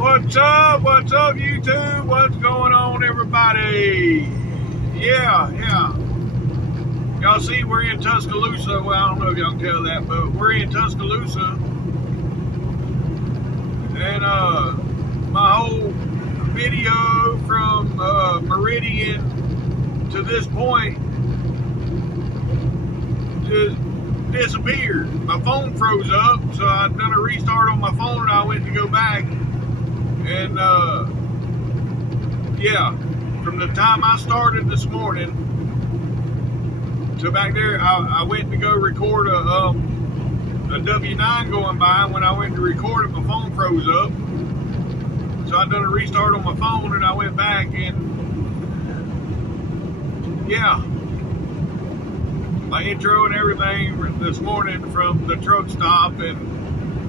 What's up? What's up, YouTube? What's going on, everybody? Yeah. Y'all see we're in Tuscaloosa. Well, I don't know if y'all can tell that, but we're in Tuscaloosa. And my whole video from Meridian to this point just disappeared. My phone froze up, so I done a restart on my phone and I went to go back. And yeah, from the time I started this morning to back there, I went to go record a W9 going by, and when I went to record it, my phone froze up. So I done a restart on my phone and I went back, and yeah, my intro and everything this morning from the truck stop and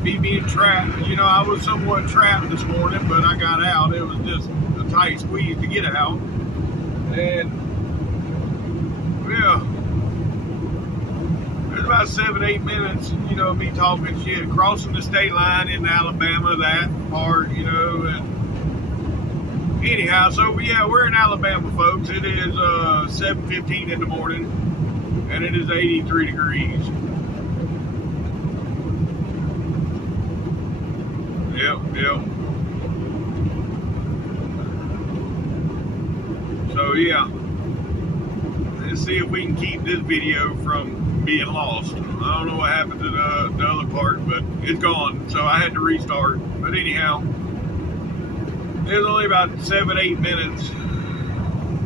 me being trapped. You know, I was somewhat trapped this morning, but I got out. It was just a tight squeeze to get out. And yeah, there's about 7-8 minutes, you know, me talking shit, crossing the state line into Alabama, that part, you know. And anyhow, so yeah, we're in Alabama, folks. It is 7:15 in the morning, and it is 83 degrees. Yep. So yeah, let's see if we can keep this video from being lost. I don't know what happened to the other part, but it's gone, so I had to restart. But anyhow, there's only about 7-8 minutes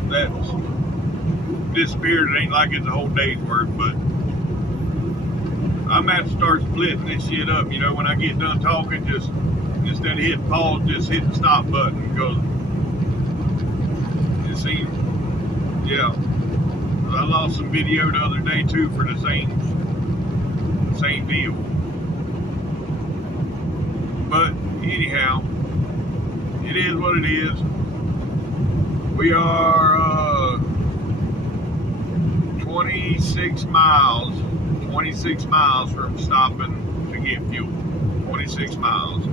that disappeared. It ain't like it's a whole day's worth, but I'm gonna have to start splitting this shit up. You know, when I get done talking, just instead of hitting pause, just hit the stop button, because it seems, yeah, I lost some video the other day too for the same deal. But anyhow, it is what it is. We are 26 miles from stopping to get fuel. 26 miles.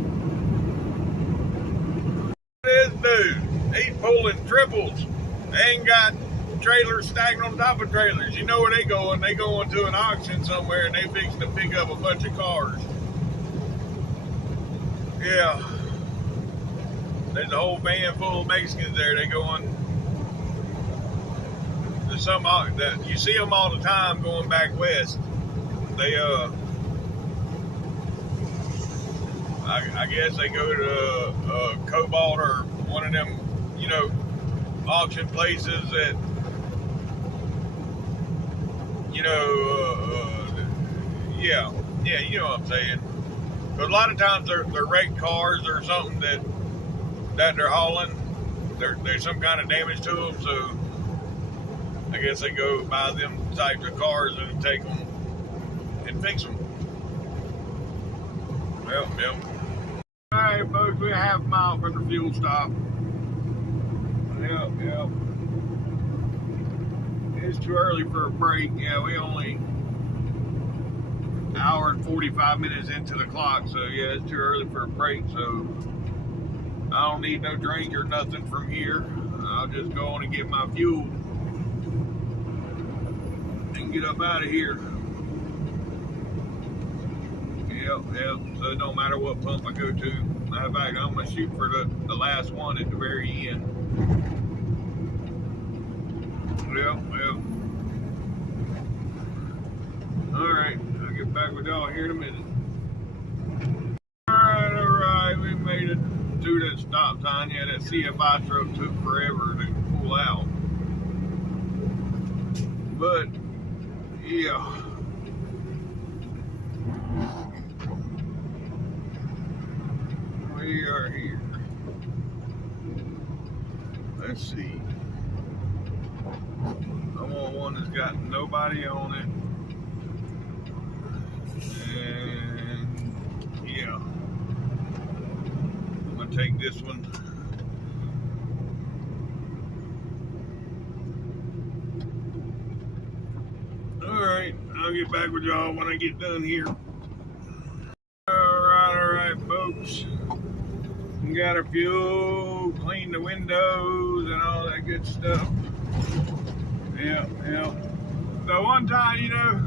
This dude, he's pulling triples. They ain't got trailers stacking on top of trailers. You know where they going? They going to an auction somewhere, and they fixing to pick up a bunch of cars. Yeah. There's a whole van full of Mexicans there. They going. There's some that you see them all the time going back west. They I guess they go to Cobalt or one of them, you know, auction places that, you know, yeah, you know what I'm saying. But a lot of times they're wrecked cars or something that they're hauling. There's some kind of damage to them, so I guess they go buy them types of cars and take them and fix them. Yep. Alright, folks, we're a half mile from the fuel stop. Yep. It's too early for a break. Yeah, we only hour and 45 minutes into the clock, so yeah, it's too early for a break, so I don't need no drink or nothing from here. I'll just go on and get my fuel and get up out of here. Yep. So it don't matter what pump I go to. Matter of fact, I'm gonna shoot for the last one at the very end. Yep. Alright, I'll get back with y'all here in a minute. Alright, we made it to that stop sign. Yeah, that CFI truck took forever to pull out. But yeah. We are here. Let's see. I want one that's got nobody on it. And yeah. I'm gonna take this one. Alright, I'll get back with y'all when I get done here. Alright, folks. got our fuel, clean the windows and all that good stuff. Yeah. So one time, you know,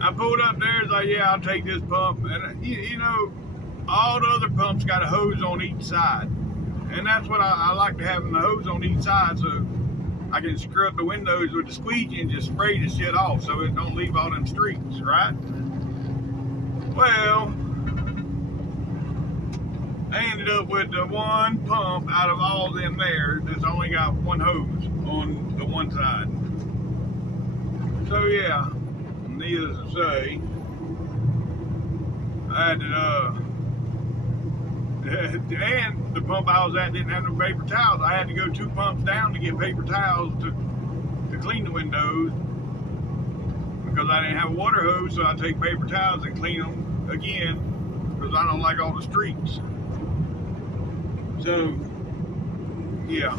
I pulled up there, it's like, yeah, I'll take this pump. And, you know, all the other pumps got a hose on each side. And that's what I like to have, the hose on each side, so I can scrub the windows with the squeegee and just spray the shit off so it don't leave all them streaks, right? Well, I ended up with the one pump out of all them there that's only got one hose on the one side. So yeah, needless to say, I had to, and the pump I was at didn't have no paper towels. I had to go 2 pumps down to get paper towels to clean the windows because I didn't have a water hose, so I take paper towels and clean them again because I don't like all the streaks. So, yeah.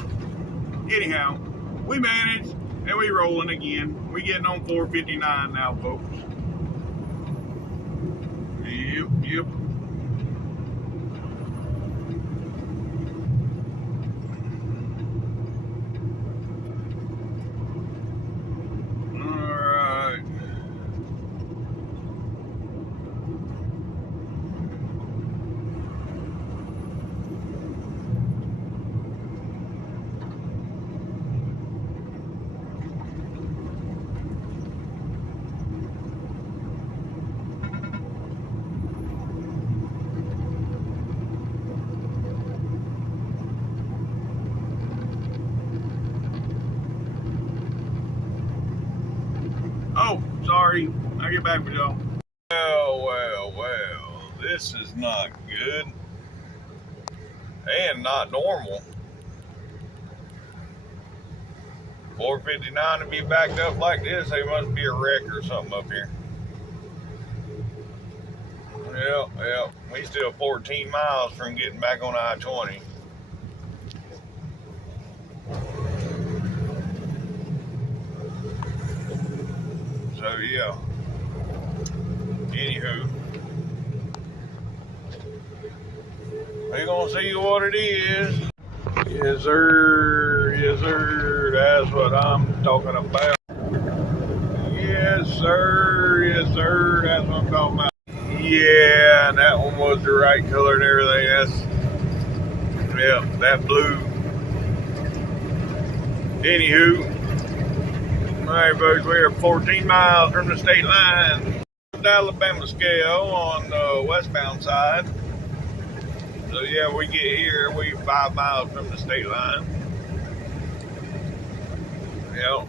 Anyhow, we managed and we rolling again. We getting on 459 now, folks. Yep. Oh, sorry. I'll get back with y'all. Well. This is not good. And not normal. 459 to be backed up like this, there must be a wreck or something up here. Yeah. We still 14 miles from getting back on I-20. So yeah. Anywho, we're gonna see what it is. Yes sir. That's what I'm talking about. Yes sir. That's what I'm talking about. Yeah, and that one was the right color and everything. That blue. Anywho. Alright folks, we're 14 miles from the state line. The Alabama scale on the westbound side. So yeah, we get here, we're 5 miles from the state line. Yep.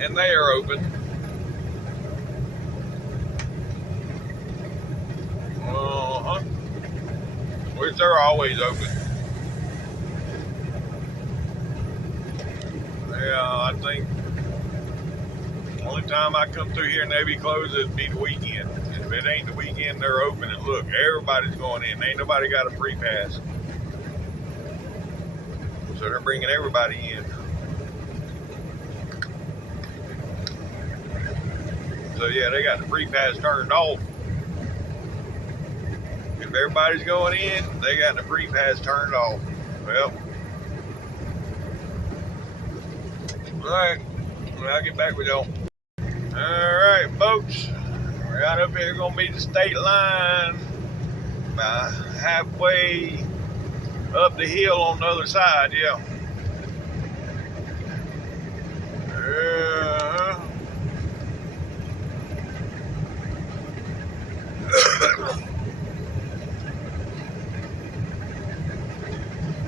And they are open. Which they're always open. Yeah, I think the only time I come through here and they be closed it'd be the weekend. If it ain't the weekend, they're open. And look, everybody's going in. Ain't nobody got a free pass. So they're bringing everybody in. So yeah, they got the free pass turned off. If everybody's going in, they got the free pass turned off. Well. Alright, I'll get back with y'all. Alright, folks. We're out up here, gonna be the state line. About halfway up the hill on the other side, yeah.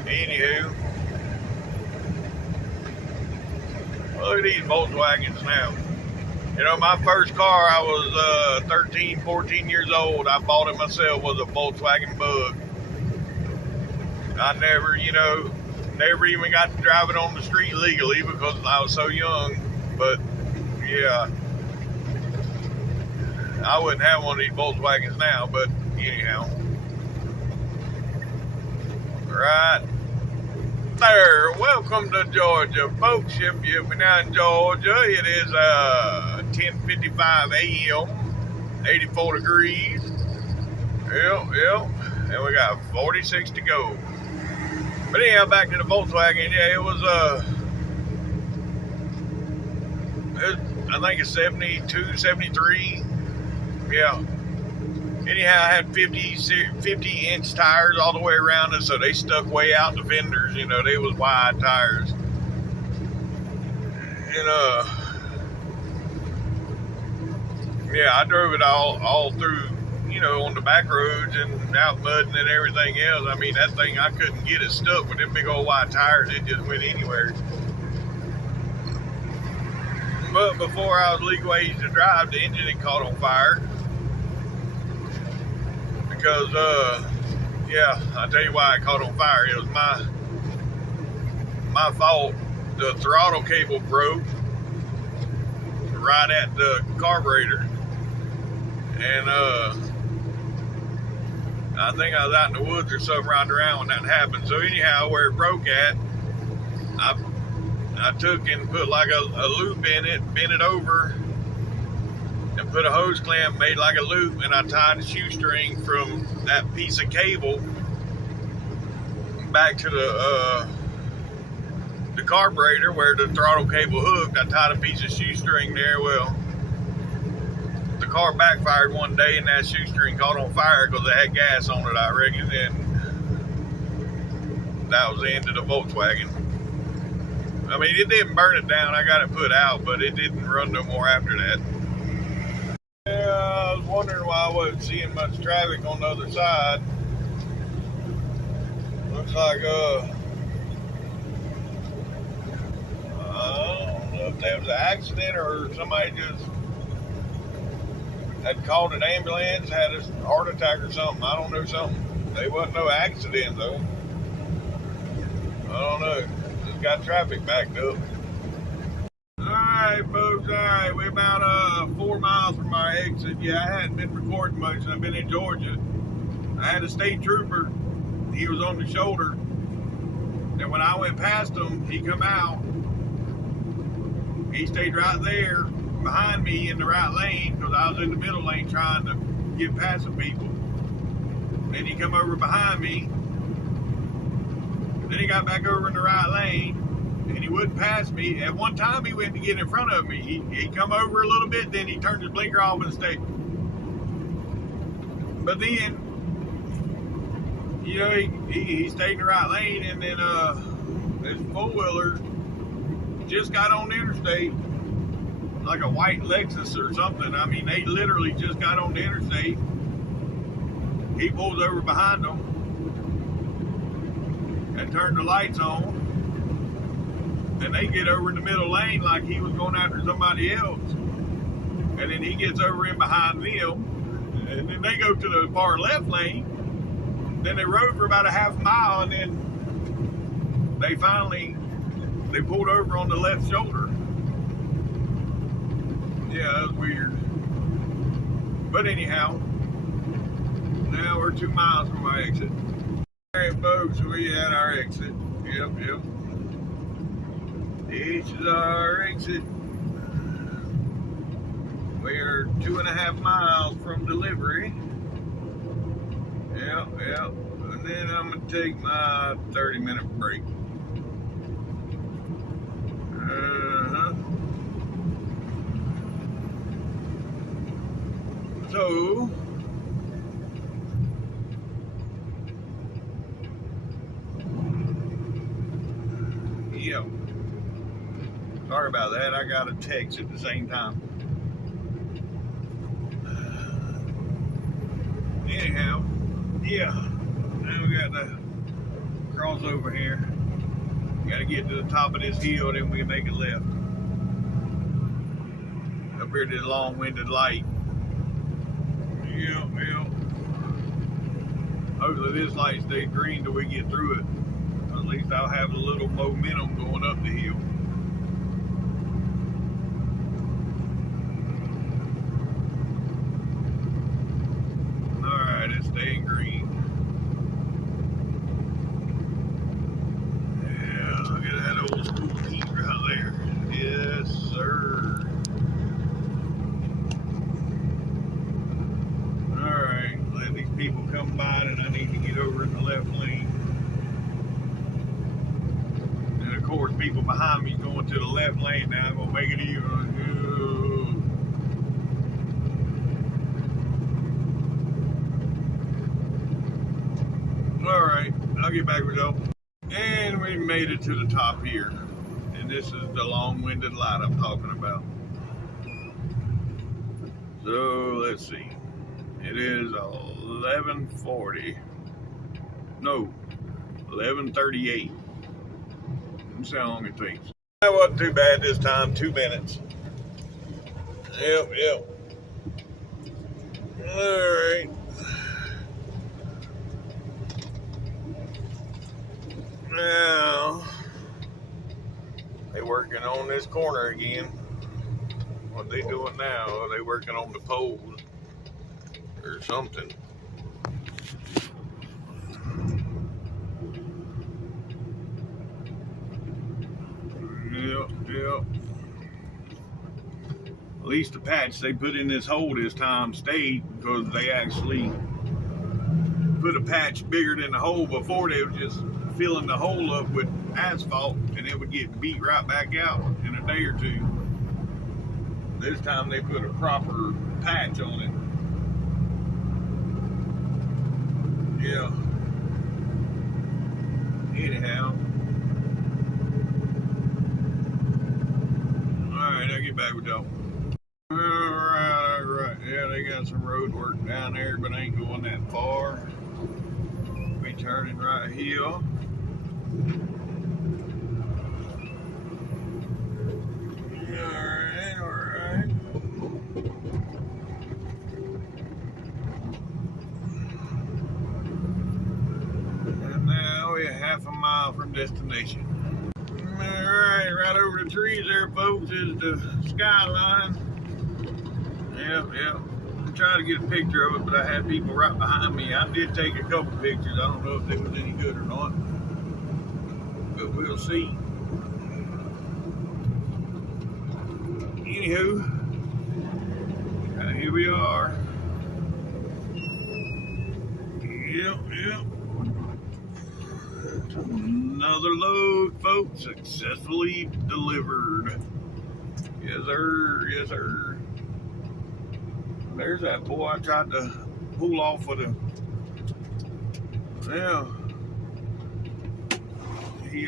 Anywho. Look at these Volkswagens now. You know, my first car, I was 13, 14 years old. I bought it myself, was a Volkswagen Bug. I never even got to drive it on the street legally because I was so young. But, yeah. I wouldn't have one of these Volkswagens now, but anyhow. Right there. Welcome to Georgia, folks. If you're now in Georgia, it is 10:55 a.m., 84 degrees. Yep. And we got 46 to go. But anyhow, back to the Volkswagen. Yeah, it was I think it's 72, 73. Yeah. Anyhow, I had 50-inch tires all the way around it, so they stuck way out the fenders. You know, they was wide tires. And yeah, I drove it all through, you know, on the back roads and out mudding and everything else. I mean, that thing, I couldn't get it stuck with them big old wide tires. It just went anywhere. But before I was legal age to drive, the engine had caught on fire. Because, yeah, I'll tell you why it caught on fire. It was my fault. The throttle cable broke right at the carburetor. And I think I was out in the woods or something riding around when that happened. So anyhow, where it broke at, I took and put like a loop in it, bent it over, and put a hose clamp, made like a loop, and I tied a shoestring from that piece of cable back to the carburetor where the throttle cable hooked. I tied a piece of shoestring there. Well, the car backfired one day and that shoestring caught on fire because it had gas on it, I reckon, and that was the end of the Volkswagen. I mean, it didn't burn it down. I got it put out, but it didn't run no more after that. Yeah, I was wondering why I wasn't seeing much traffic on the other side. Looks like, I don't know if there was an accident or somebody just had called an ambulance, had a heart attack or something. I don't know, something. There wasn't no accident, though. I don't know. Just got traffic backed up. Alright, folks, alright. We're about 4 miles from our exit. Yeah, I hadn't been recording much. I've been in Georgia. I had a state trooper. He was on the shoulder. And when I went past him, he come out. He stayed right there behind me in the right lane because I was in the middle lane trying to get past some people. Then he come over behind me. Then he got back over in the right lane and he wouldn't pass me. At one time he went to get in front of me. He come over a little bit, then he turned his blinker off and stayed. But then, you know, he stayed in the right lane, and then this four-wheeler just got on the interstate, like a white Lexus or something. I mean, they literally just got on the interstate. He pulls over behind them and turned the lights on. And they get over in the middle lane like he was going after somebody else. And then he gets over in behind them. And then they go to the far left lane. Then they rode for about a half mile, and then they pulled over on the left shoulder. Yeah, that was weird. But anyhow, now we're 2 miles from our exit. All right, folks, we at our exit. Yep. This is our exit. We're 2.5 miles from delivery. Yep. And then I'm going to take my 30-minute break. So, yeah. Sorry about that. I got a text at the same time. Anyhow, yeah. Now we got to cross over here. Got to get to the top of this hill, then we can make a left. Up here to the long-winded light. Yep. Hopefully this light stays green till we get through it. At least I'll have a little momentum going up the hill. Alright, it's staying green. Yeah, look at that old school heat right there. Yes, sir. Alright, let these people behind me going to the left lane. Now I'm gonna make it even. All right, I'll get back with y'all. And we made it to the top here. And this is the long-winded light I'm talking about. So let's see. It is 11:40. No, 11:38. Let's see how long it takes. That wasn't too bad this time. 2 minutes. Yep. All right. Now they working on this corner again. What they doing now? Are they working on the pole or something? Yep. At least the patch they put in this hole this time stayed, because they actually put a patch bigger than the hole before. They were just filling the hole up with asphalt and it would get beat right back out in a day or two. This time they put a proper patch on it. Yeah. Anyhow. Alright, I'll get back with y'all. Alright. Yeah, they got some road work down there, but I ain't going that far. We turning right here. Alright. And now we're half a mile from destination. Alright, right over the trees there, folks, is the skyline. Yep. I'm trying to get a picture of it, but I had people right behind me. I did take a couple pictures. I don't know if they was any good or not, but we'll see. Anywho, here we are. Yep. Another load, folks, successfully delivered. Yes, sir. There's that boy I tried to pull off with him. Yeah. He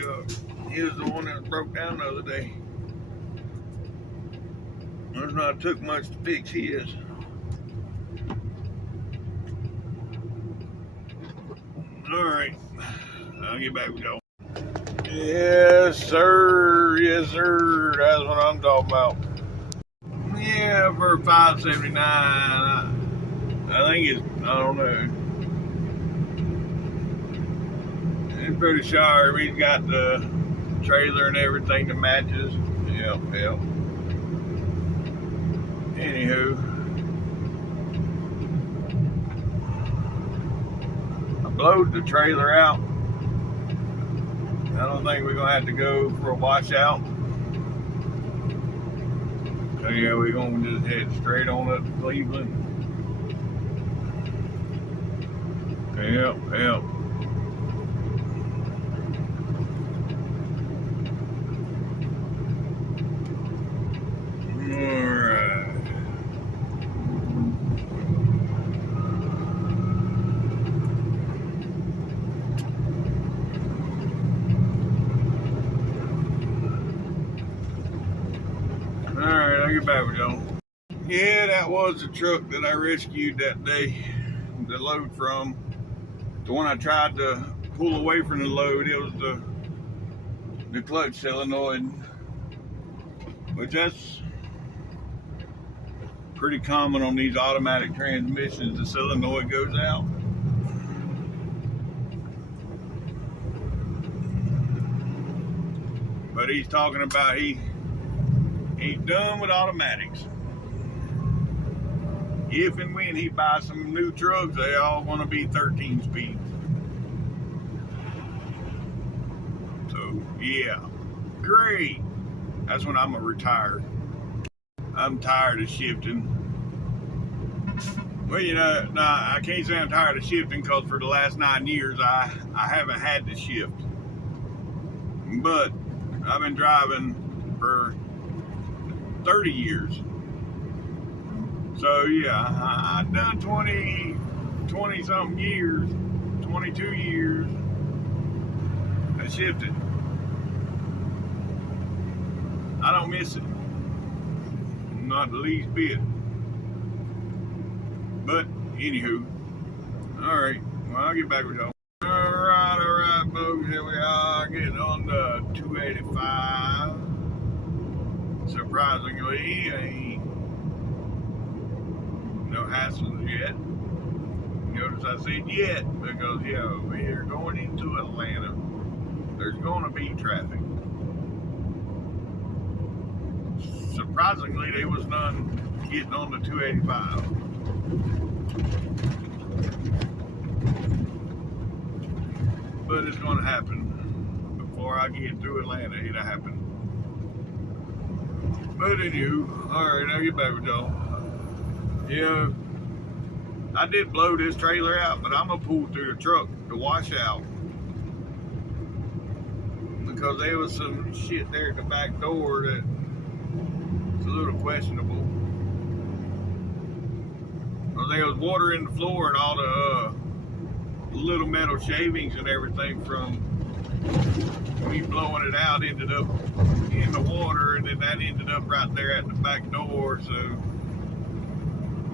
was the one that broke down the other day. There's not took much to fix his. Alright. I'll get back with y'all. Yes, sir. That's what I'm talking about. Yeah, for $5.79. I think it's, I don't know. It's pretty sharp. He's got the trailer and everything that matches. Yep. Anywho, I blowed the trailer out. I don't think we're gonna have to go for a washout. So yeah, we're gonna just head straight on up to Cleveland. Yep. Alright, I'll get back with y'all. Yeah, that was the truck that I rescued that day, the load from. The one I tried to pull away from the load, it was the clutch solenoid, which that's pretty common on these automatic transmissions. The solenoid goes out. But he's talking about he's done with automatics. If and when he buys some new trucks, they all want to be 13 speeds. So yeah, great. That's when I'm gonna retire. I'm tired of shifting. Well, you know, I can't say I'm tired of shifting, because for the last 9 years I haven't had to shift. But I've been driving for 30 years. So yeah, I've done 20 something years, 22 years. I shifted. I don't miss it. Not the least bit. But anywho, alright, well, I'll get back with y'all. Alright, folks, here we are, getting on the 285. Surprisingly, ain't no hassles yet. Notice I said yet, because yeah, we're going into Atlanta. There's going to be traffic. Surprisingly, there was none getting on the 285. But it's going to happen. Before I get through Atlanta, it'll happen. But anywho, alright, I'll get back with y'all. Yeah, I did blow this trailer out, but I'm going to pull through the truck to wash out. Because there was some shit there at the back door that it's a little questionable. Well, there was water in the floor and all the little metal shavings and everything from me blowing it out ended up in the water, and then that ended up right there at the back door. So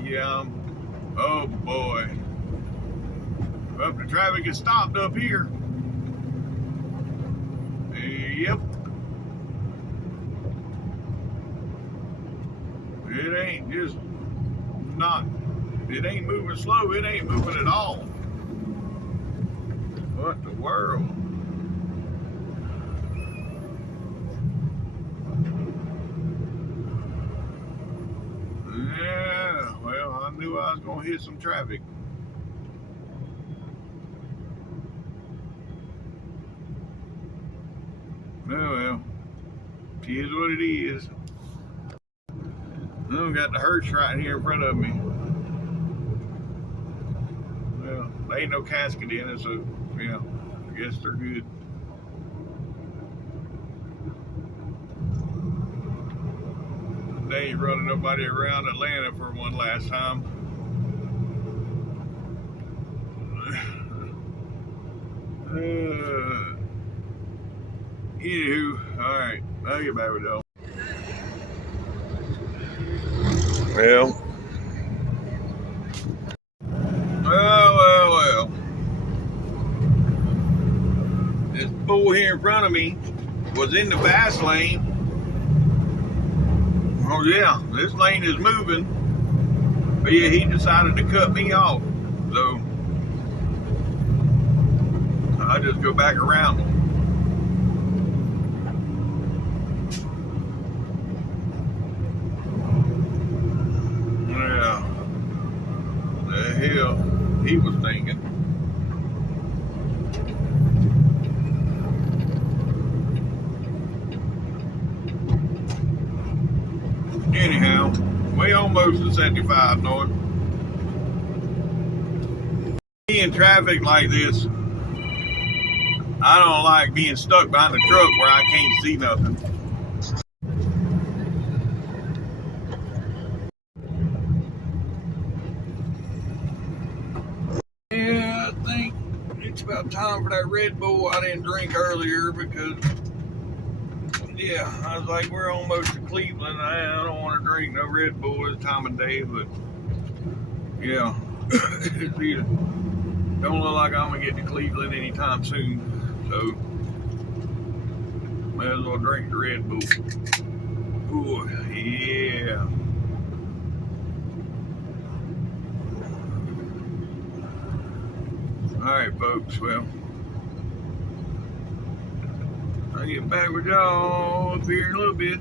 yeah, oh boy. Well, the traffic is stopped up here. Yep. It ain't just not, it ain't moving slow, it ain't moving at all. What the world? Yeah, well, I knew I was going to hit some traffic. Oh well, it is what it is. I've got the hearse right here in front of me. Well, there ain't no casket in it, so yeah, I guess they're good. They ain't running nobody around Atlanta for one last time. Anywho, alright, I'll get back with y'all. Well. This bull here in front of me was in the fast lane. Oh yeah, this lane is moving. But yeah, he decided to cut me off. So I just go back around him. Yeah. The hell he was thinking. Anyhow, we almost to 75 north. In traffic like this, I don't like being stuck behind the truck where I can't see nothing. Yeah, I think it's about time for that Red Bull I didn't drink earlier because, yeah, I was like, we're almost to Cleveland. I don't want to drink no Red Bull this time of day, but yeah, it's either. Don't look like I'm gonna get to Cleveland anytime soon, so might as well drink the Red Bull. Ooh, yeah. Alright, folks, well, I'll get back with y'all up here in a little bit.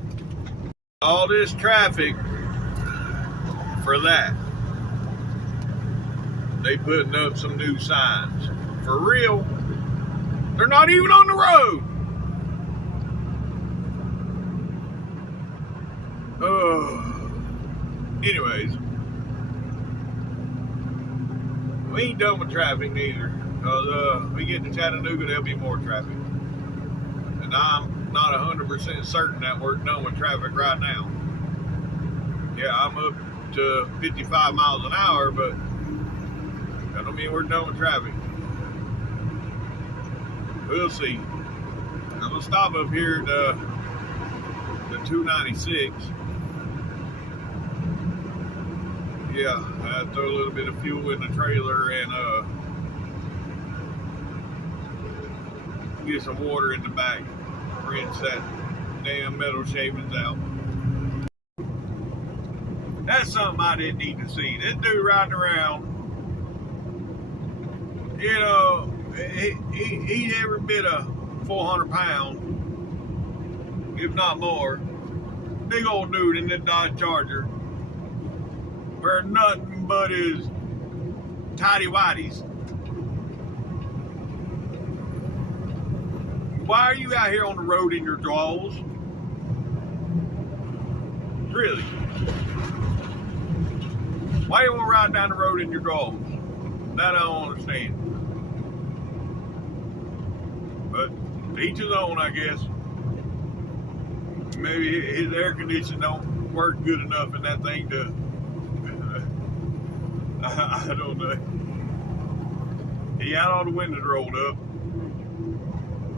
All this traffic for that. They putting up some new signs. For real, they're not even on the road. Anyways, we ain't done with traffic neither. Because we get to Chattanooga, there'll be more traffic. And I'm not 100% certain that we're done with traffic right now. Yeah, I'm up to 55 miles an hour, but that don't mean we're done with traffic. We'll see. I'm gonna stop up here at the 296. Yeah, I throw a little bit of fuel in the trailer and get some water in the back. Rinse that damn metal shavings out. That's something I didn't need to see. This dude riding around, you know, he's every bit of 400 pounds, if not more. Big old dude in that Dodge Charger, wearing nothing but his tidy whities. Why are you out here on the road in your drawers? Really? Why you want to ride down the road in your drawers? That I don't understand. But each his own, I guess. Maybe his air conditioning don't work good enough in that thing to. I don't know. He had all the windows rolled up.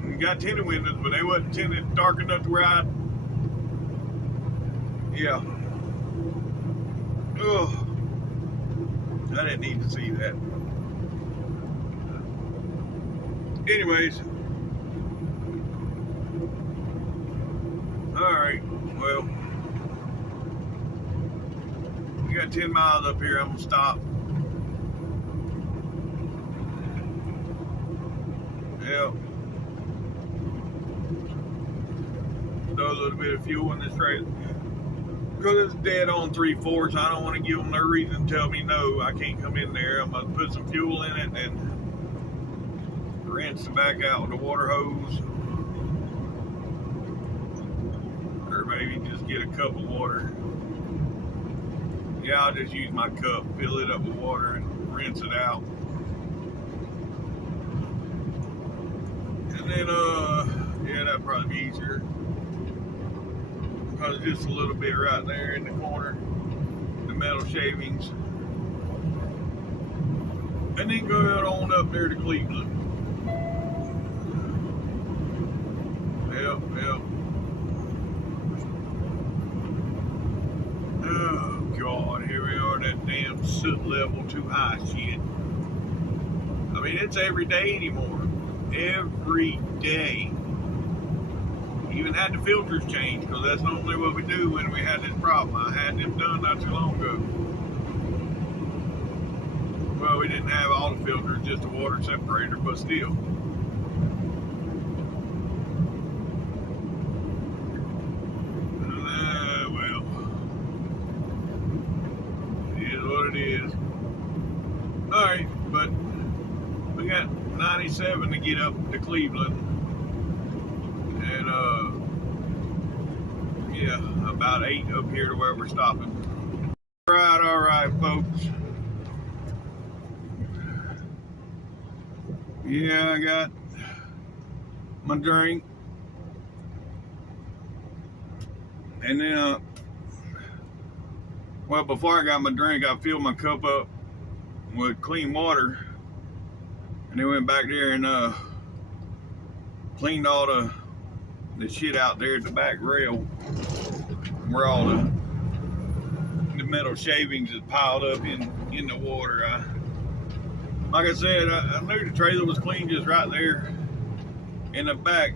He got tinted windows, but they wasn't tinted dark enough to ride. Yeah. Ugh. I didn't need to see that. Anyways. Alright, well. We got 10 miles up here. I'm going to stop. Yeah. Throw a little bit of fuel in this trailer. Because it's dead on 3/4, I don't want to give them no reason to tell me no, I can't come in there. I'm going to put some fuel in it and rinse the back out with the water hose. Or maybe just get a cup of water. Yeah, I'll just use my cup, fill it up with water and rinse it out. And then, yeah, that'd probably be easier. Because just a little bit right there in the corner, the metal shavings. And then go on up there to Cleveland. Yep. Oh God, here we are, that damn soot level too high shit. I mean, it's every day anymore. Every day. Even had the filters changed, because that's normally what we do when we had this problem. I had them done not too long ago. Well, we didn't have all the filters, just a water separator, but still. Well, it is what it is. Alright, but we got 97 to get up to Cleveland. And yeah, about 8 up here to where we're stopping. All right, folks. Yeah, I got my drink. And then, well, before I got my drink, I filled my cup up with clean water. And then went back there and cleaned all the shit out there at the back rail where all the metal shavings is piled up in the water. Like I said, I knew the trailer was clean just right there in the back.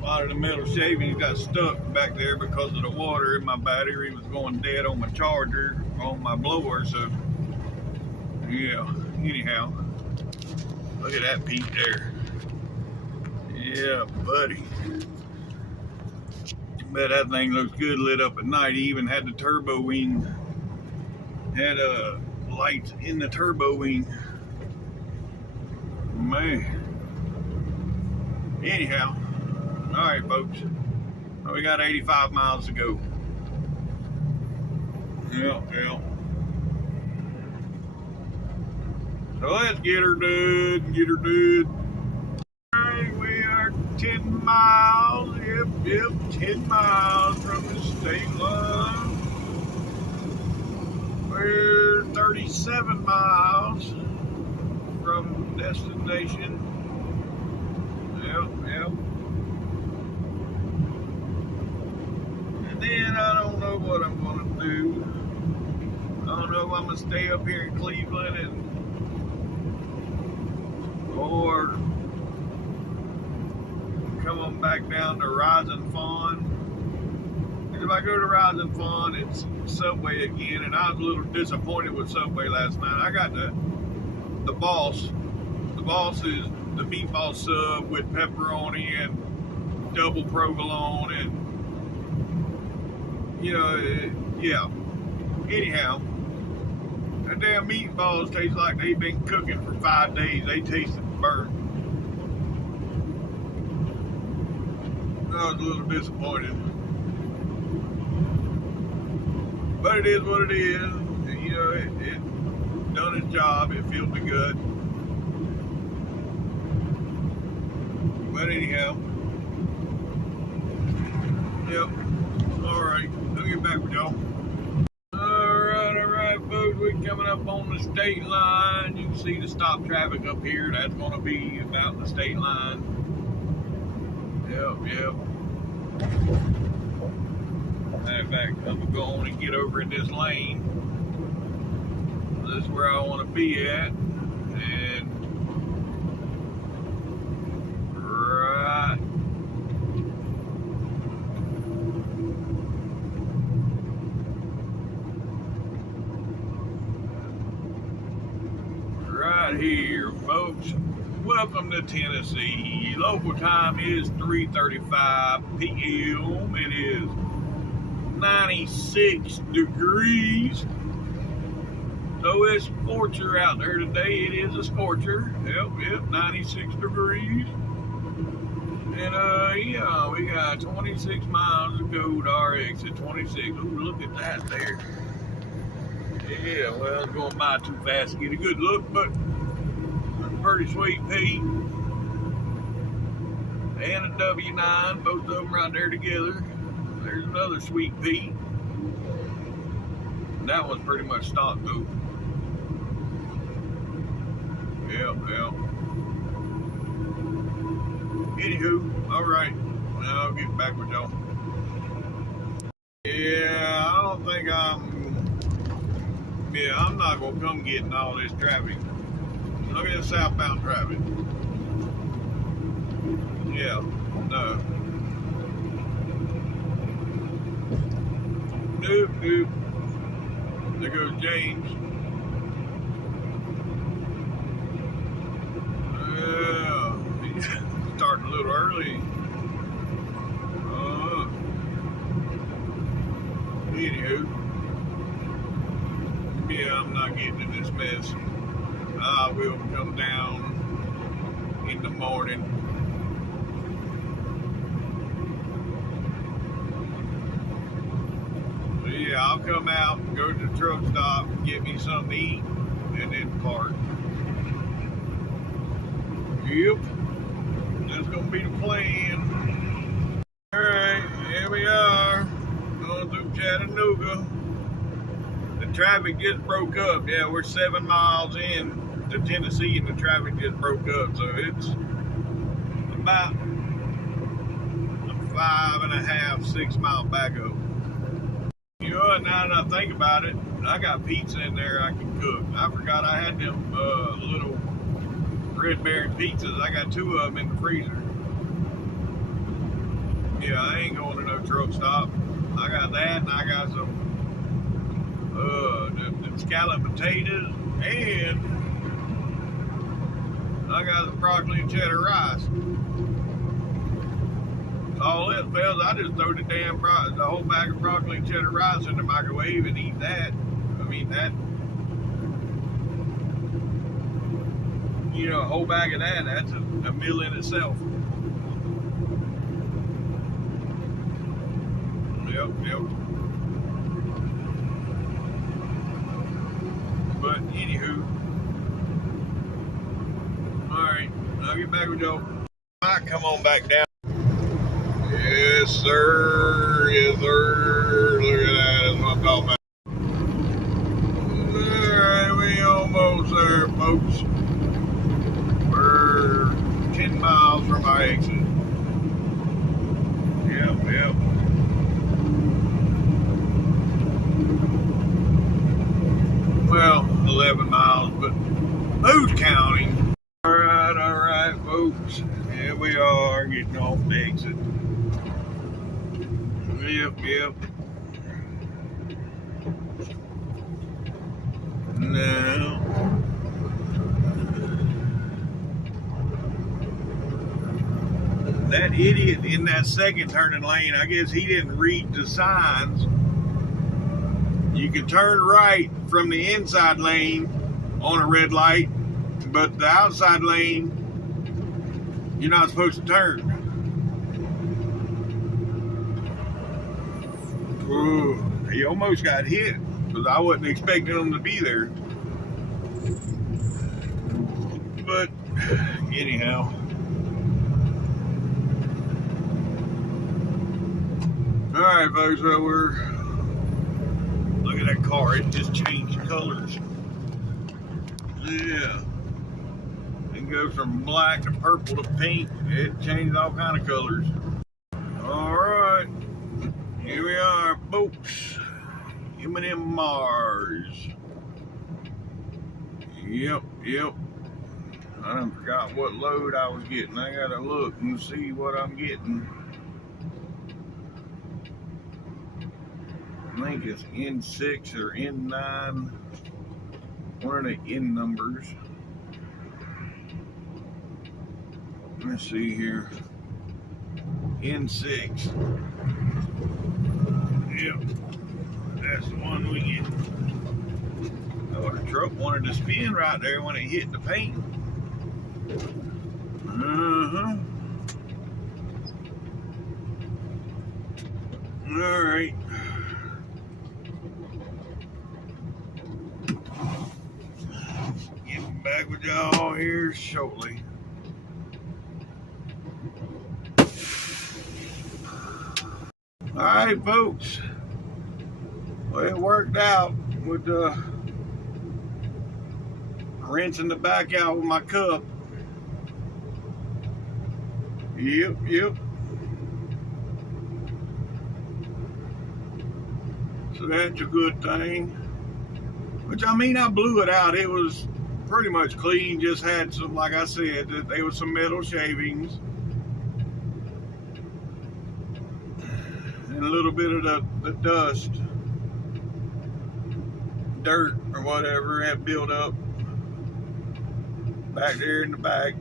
A lot of the metal shavings got stuck back there because of the water in my battery. Was going dead on my charger, on my blower. So yeah, anyhow, look at that peak there. Yeah, buddy. Bet that thing looks good lit up at night. He even had the turbo wing. Had lights in the turbo wing. Man. Anyhow. Alright, folks. We got 85 miles to go. Yeah. So let's get her done. Alright, we are 10 miles. Yep, 10 miles from the state line. We're 37 miles from destination. Yep. And then I don't know what I'm gonna do. I don't know if I'm gonna stay up here in Cleveland or come on back down to Rising Fawn. And if I go to Rising Fawn, it's Subway again, and I was a little disappointed with Subway last night. I got the boss. The boss is the meatball sub with pepperoni and double provolone, and yeah. Anyhow, that damn meatballs taste like they've been cooking for 5 days. They tasted burnt. I was a little disappointed. But it is what it is. It done its job. It filled the gut. But anyhow, yep. Alright, I'll get back with y'all. Alright, folks. We're coming up on the state line. You can see the stop traffic up here. That's going to be about the state line. Yep. Matter of fact, I'm going to go on and get over in this lane. This is where I want to be at. And right here, folks. Welcome to Tennessee. Local time is 3:35 p.m. It is 96 degrees. So it's a scorcher out there today. It is a scorcher. Yep, 96 degrees. And yeah, we got 26 miles to go to our exit 26. Ooh, look at that there. Yeah, well, it's going by too fast to get a good look, but pretty sweet Pete and a W9, both of them right there together. There's another sweet Pete. That one's pretty much stock though. Yep. Anywho, alright. Now I'll get back with y'all. Yeah, I don't think I'm not gonna come getting all this traffic. Look at the southbound traffic. Yeah, no. Nope. There goes James. Yeah, he's starting a little early. Anywho. Yeah, I'm not getting in this mess. I will come down in the morning. So yeah, I'll come out, go to the truck stop, get me something to eat, and then park. Yep, that's gonna be the plan. Alright, here we are, going through Chattanooga. The traffic just broke up. Yeah, we're 7 miles in to Tennessee and the traffic just broke up. So it's about 5.5, 6 mile back up. You know what, now that I think about it, I got pizza in there I can cook. I forgot I had them little Red Baron pizzas. I got 2 of them in the freezer. Yeah, I ain't going to no truck stop. I got that and I got some the scalloped potatoes, and I got the broccoli and cheddar rice. All it, fellas, I just throw the whole bag of broccoli and cheddar rice in the microwave and eat that. I mean, that, a whole bag of that, that's a meal in itself. Yep. But anywho, all right, I'll get back with y'all. I might come on back down. Yes, sir. Yes, sir. Look at that. That's what I'm talking about. Alright, we almost there, folks. We're 10 miles from our exit. Yep. Well, 11 miles, but who's counting? Alright, folks. Here we are getting off the exit. Yep. Now, that idiot in that second turning lane, I guess he didn't read the signs. You can turn right from the inside lane on a red light, but the outside lane, you're not supposed to turn. Ooh, he almost got hit because I wasn't expecting him to be there. But anyhow. Alright, folks, so look at that car, it just changed colors. Yeah. It goes from black to purple to pink. It changed all kind of colors. Alright. Here we are, folks. M&M Mars. Yep. I done forgot what load I was getting. I gotta look and see what I'm getting. I think it's N6 or N9. One of the N numbers. Let's see here. N6. Yep. That's the one we get. Oh, the truck wanted to spin right there when it hit the paint. Alright. Getting back with y'all here shortly. Alright, folks. Well, it worked out with rinsing the back out with my cup. Yep. So that's a good thing. Which, I mean, I blew it out. It was pretty much clean. Just had some, like I said, there was some metal shavings. And a little bit of the dust. Dirt or whatever had built up back there in the back.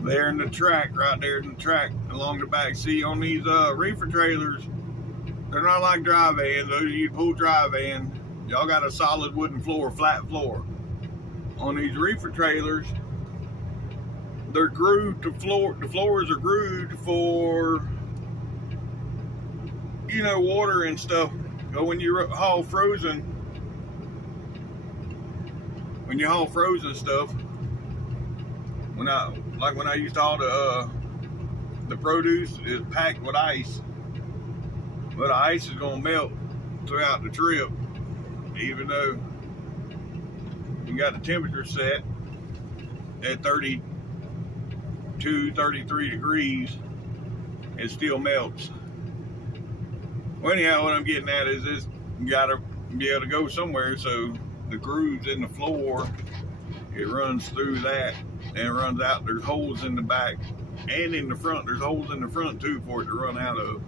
There in the track, right there in the track along the back. See, on these reefer trailers, they're not like dry vans. Those you pull dry van, y'all got a solid wooden floor, flat floor. On these reefer trailers, they're grooved to floor. The floors are grooved for, you know, water and stuff. But when you haul frozen, stuff, when I used to haul the produce, is packed with ice. But the ice is gonna melt throughout the trip, even though you got the temperature set at 32, 33 degrees, it still melts. Well, anyhow, what I'm getting at is this, you gotta be able to go somewhere, so the grooves in the floor, it runs through that and it runs out. There's holes in the back and in the front. There's holes in the front too for it to run out of.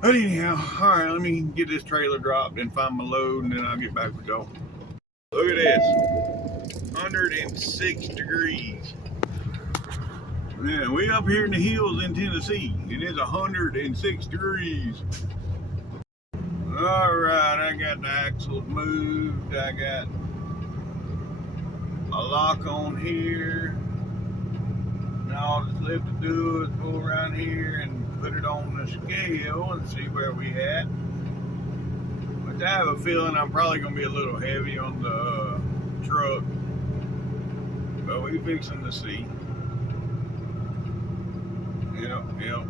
But anyhow, all right, let me get this trailer dropped and find my load, and then I'll get back with y'all. Look at this, 106 degrees. Man, we up here in the hills in Tennessee, and it's 106 degrees. All right, I got the axles moved. I got a lock on here. Now all that's left to do is go around here and put it on the scale and see where we at. But I have a feeling I'm probably gonna be a little heavy on the truck. But we fixing to see. Yep, yep.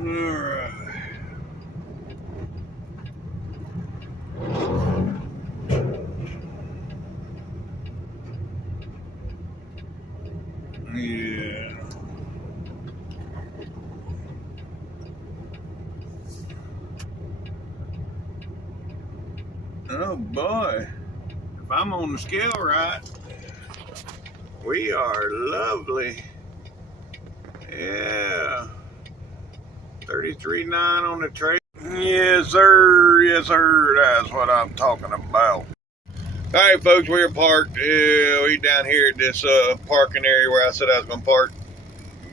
Alright. Yeah. Oh boy. If I'm on the scale right, we are lovely. Yeah. 33.9 on the trade. Yes, sir. Yes, sir. That's what I'm talking about. All right, folks, we're parked. We down here at this parking area where I said I was going to park.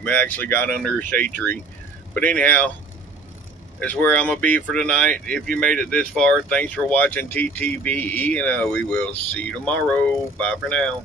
We actually got under a shade tree. But anyhow, that's where I'm going to be for tonight. If you made it this far, thanks for watching TTVE, and we will see you tomorrow. Bye for now.